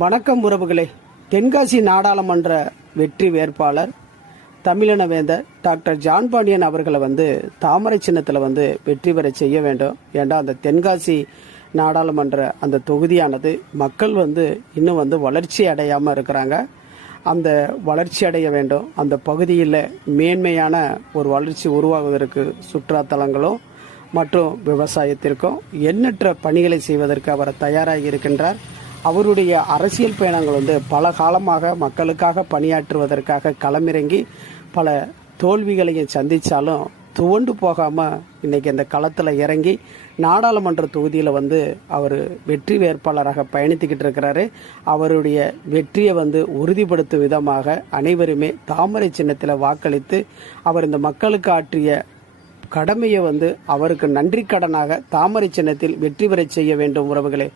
வணக்கம் உறவுகளே. தென்காசி நாடாளுமன்ற வெற்றி வேட்பாளர் தமிழின வேந்தர் டாக்டர் ஜான் பாண்டியன் அவர்களை தாமரை சின்னத்தில் வெற்றி பெற செய்ய வேண்டும். ஏண்டா அந்த தென்காசி நாடாளுமன்ற அந்த தொகுதியானது மக்கள் இன்னும் வளர்ச்சி அடையாமல் இருக்கிறாங்க. அந்த வளர்ச்சி அடைய வேண்டும். அந்த பகுதியில் மேன்மையான ஒரு வளர்ச்சி உருவாகுவதற்கு சுற்றுலாத்தலங்களும் மற்றும் விவசாயத்திற்கும் எண்ணற்ற பணிகளை செய்வதற்கு அவர் தயாராகி இருக்கின்றார். அவருடைய அரசியல் பயணங்கள் பல காலமாக மக்களுக்காக பணியாற்றுவதற்காக களமிறங்கி பல தோல்விகளையும் சந்தித்தாலும் துவண்டு போகாமல் இன்னைக்கு இந்த களத்தில் இறங்கி நாடாளுமன்ற தொகுதியில் அவர் வெற்றி வேட்பாளராக பயணித்துக்கிட்டு இருக்கிறாரு. அவருடைய வெற்றியை உறுதிப்படுத்தும் விதமாக அனைவருமே தாமரை சின்னத்தில் வாக்களித்து அவர் இந்த மக்களுக்கு ஆற்றிய கடமையை அவருக்கு நன்றி கடனாக தாமரை சின்னத்தில் வெற்றி பெற செய்ய வேண்டும் உறவுகளே.